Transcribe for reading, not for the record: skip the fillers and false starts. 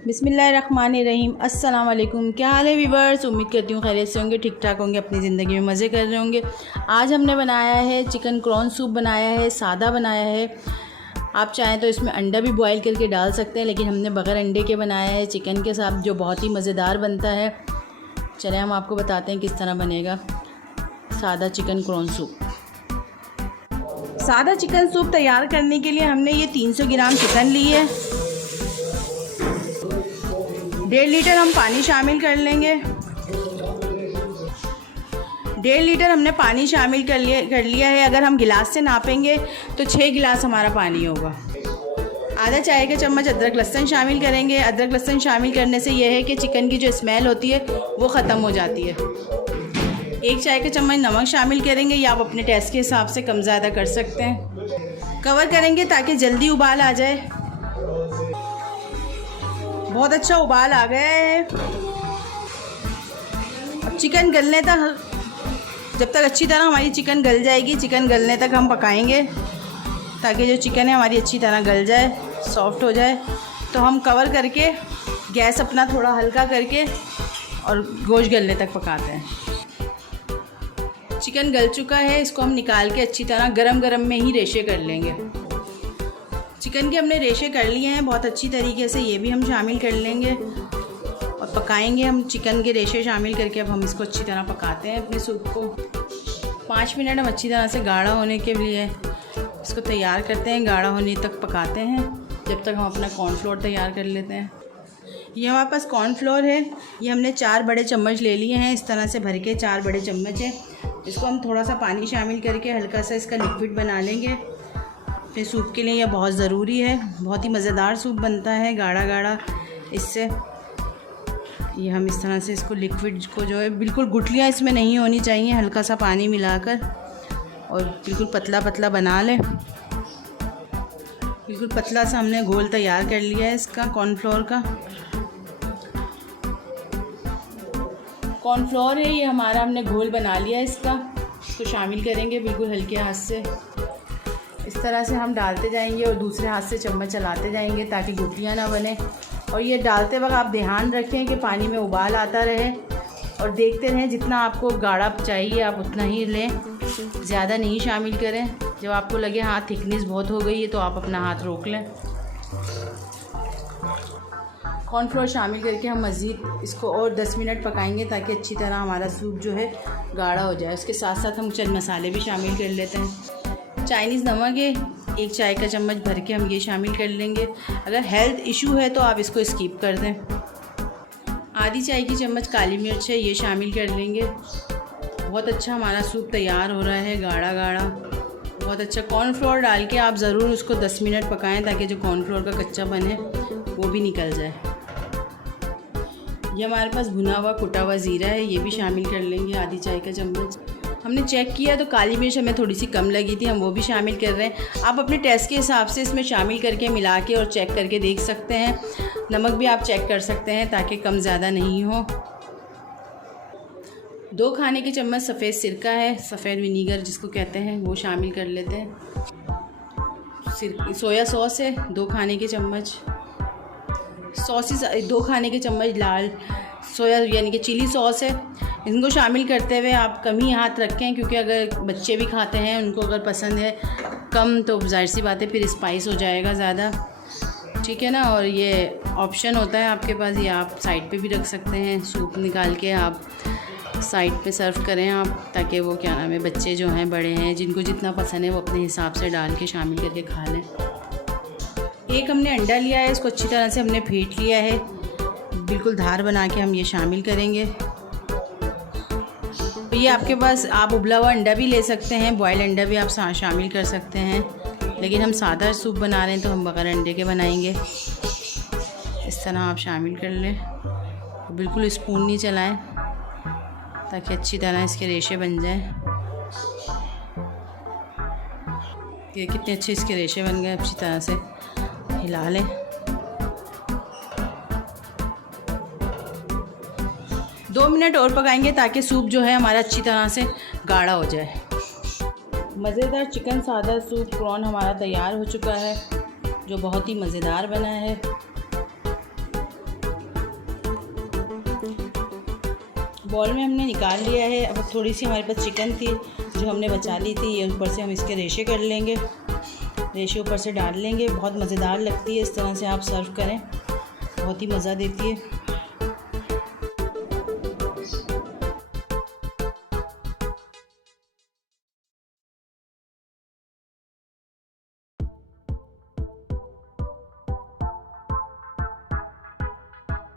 बिस्मिल्लाहिर्रहमानिर्रहीम। अस्सलाम वालेकुम। क्या हाल है वीवर्स? उम्मीद करती हूँ खैरियत से होंगे, ठीक ठाक होंगे, अपनी ज़िंदगी में मज़े कर रहे होंगे। आज हमने बनाया है चिकन क्रॉन सूप बनाया है, सादा बनाया है। आप चाहें तो इसमें अंडा भी बॉयल करके डाल सकते हैं, लेकिन हमने बग़ैर अंडे के बनाया है चिकन के साथ, जो बहुत ही मज़ेदार बनता है। चलें हम आपको बताते हैं किस तरह बनेगा सादा चिकन क्रॉन सूप। सादा चिकन सूप तैयार करने के लिए हमने ये 300 ग्राम चिकन ली है। 1.5 लीटर हम पानी शामिल कर लेंगे। 1.5 लीटर हमने पानी शामिल कर लिया है। अगर हम गिलास से नापेंगे तो 6 गिलास हमारा पानी होगा। आधा चाय का चम्मच अदरक लहसुन शामिल करेंगे। अदरक लहसुन शामिल करने से यह है कि चिकन की जो स्मेल होती है वो ख़त्म हो जाती है। 1 चाय का चम्मच नमक शामिल करेंगे, या आप अपने टेस्ट के हिसाब से कम ज़्यादा कर सकते हैं। कवर करेंगे ताकि जल्दी उबाल आ जाए। बहुत अच्छा उबाल आ गया है। अब चिकन गलने तक, जब तक अच्छी तरह हमारी चिकन गल जाएगी, चिकन गलने तक हम पकाएंगे ताकि जो चिकन है हमारी अच्छी तरह गल जाए, सॉफ्ट हो जाए। तो हम कवर करके गैस अपना थोड़ा हल्का करके और गोश्त गलने तक पकाते हैं। चिकन गल चुका है, इसको हम निकाल के अच्छी तरह गरम गरम में ही रेशे कर लेंगे। चिकन के हमने रेशे कर लिए हैं बहुत अच्छी तरीके से, ये भी हम शामिल कर लेंगे और पकाएंगे हम चिकन के रेशे शामिल करके। अब हम इसको अच्छी तरह पकाते हैं अपने सूप को। 5 मिनट हम अच्छी तरह से गाढ़ा होने के लिए इसको तैयार करते हैं, गाढ़ा होने तक पकाते हैं, जब तक हम अपना कॉर्नफ्लोर तैयार कर लेते हैं। ये हमारे पास कॉर्नफ्लोर है, ये हमने 4 बड़े चम्मच ले लिए हैं, इस तरह से भर के 4 बड़े चम्मच है। इसको हम थोड़ा सा पानी शामिल करके हल्का सा इसका लिक्विड बना लेंगे। फिर सूप के लिए यह बहुत ज़रूरी है, बहुत ही मज़ेदार सूप बनता है गाढ़ा गाढ़ा इससे। ये हम इस तरह से इसको लिक्विड को जो है, बिल्कुल गुठलियाँ इसमें नहीं होनी चाहिए, हल्का सा पानी मिलाकर और बिल्कुल पतला पतला बना लें। बिल्कुल पतला सा हमने घोल तैयार कर लिया है इसका, कॉर्नफ्लोर का। कॉर्नफ्लोर है ये हमारा, हमने घोल बना लिया है इसका। इसको शामिल करेंगे बिल्कुल हल्के हाथ से, इस तरह से हम डालते जाएंगे और दूसरे हाथ से चम्मच चलाते जाएंगे ताकि गुठलियाँ ना बने। और ये डालते वक्त आप ध्यान रखें कि पानी में उबाल आता रहे और देखते रहें, जितना आपको गाढ़ा चाहिए आप उतना ही लें, ज़्यादा नहीं शामिल करें। जब आपको लगे हाँ थिकनेस बहुत हो गई है तो आप अपना हाथ रोक लें। कॉर्नफ्लोर शामिल करके हम मज़ीद इसको और 10 मिनट पकाएंगे ताकि अच्छी तरह हमारा सूप जो है गाढ़ा हो जाए। उसके साथ साथ हम चंद मसाले भी शामिल कर लेते हैं। चाइनीज़ नमक है 1 चाय का चम्मच भर के हम ये शामिल कर लेंगे। अगर हेल्थ इशू है तो आप इसको स्किप कर दें। आधी चाय की चम्मच काली मिर्च है, ये शामिल कर लेंगे। बहुत अच्छा हमारा सूप तैयार हो रहा है, गाढ़ा गाढ़ा, बहुत अच्छा। कॉर्नफ्लोर डाल के आप ज़रूर उसको 10 मिनट पकाएं ताकि जो कॉर्नफ्लोर का कच्चापन है वो भी निकल जाए। ये हमारे पास भुना हुआ कुटा हुआ ज़ीरा है, ये भी शामिल कर लेंगे आधी चाय का चम्मच। हमने चेक किया तो काली मिर्च हमें थोड़ी सी कम लगी थी, हम वो भी शामिल कर रहे हैं। आप अपने टेस्ट के हिसाब से इसमें शामिल करके मिला के और चेक करके देख सकते हैं। नमक भी आप चेक कर सकते हैं ताकि कम ज़्यादा नहीं हो। 2 खाने के चम्मच सफ़ेद सिरका है, सफ़ेद विनीगर जिसको कहते हैं, वो शामिल कर लेते हैं। सोया सॉस है 2 खाने के चम्मच। सॉसेस 2 खाने के चम्मच लाल सोया यानी कि चिली सॉस है। इनको शामिल करते हुए आप कम ही हाथ रखें, क्योंकि अगर बच्चे भी खाते हैं, उनको अगर पसंद है कम, तो जाहिर सी बात है फिर स्पाइस हो जाएगा ज़्यादा, ठीक है ना। और ये ऑप्शन होता है आपके पास, ये आप साइड पे भी रख सकते हैं। सूप निकाल के आप साइड पे सर्व करें आप, ताकि वो क्या नाम है, बच्चे जो हैं, बड़े हैं, जिनको जितना पसंद है वो अपने हिसाब से डाल के शामिल करके खा लें। 1 हमने अंडा लिया है, इसको अच्छी तरह से हमने फेंट लिया है, बिल्कुल धार बना के हम ये शामिल करेंगे। तो ये आपके पास, आप उबला हुआ अंडा भी ले सकते हैं, बॉयल अंडा भी आप शामिल कर सकते हैं, लेकिन हम सादा सूप बना रहे हैं तो हम बगैर अंडे के बनाएंगे। इस तरह आप शामिल कर लें, बिल्कुल स्पून नहीं चलाएं ताकि अच्छी तरह इसके रेशे बन जाएं। ये कितने अच्छे इसके रेशे बन गए, अच्छी तरह से हिला लें। दो मिनट और पकाएंगे ताकि सूप जो है हमारा अच्छी तरह से गाढ़ा हो जाए। मज़ेदार चिकन सादा सूप क्रॉन हमारा तैयार हो चुका है, जो बहुत ही मज़ेदार बना है। बॉल में हमने निकाल लिया है। अब थोड़ी सी हमारे पास चिकन थी जो हमने बचा ली थी, ये ऊपर से हम इसके रेशे कर लेंगे। रेशे ऊपर से डाल लेंगे। बहुत मज़ेदार लगती है, इस तरह से आप सर्व करें, बहुत ही मज़ा देती है।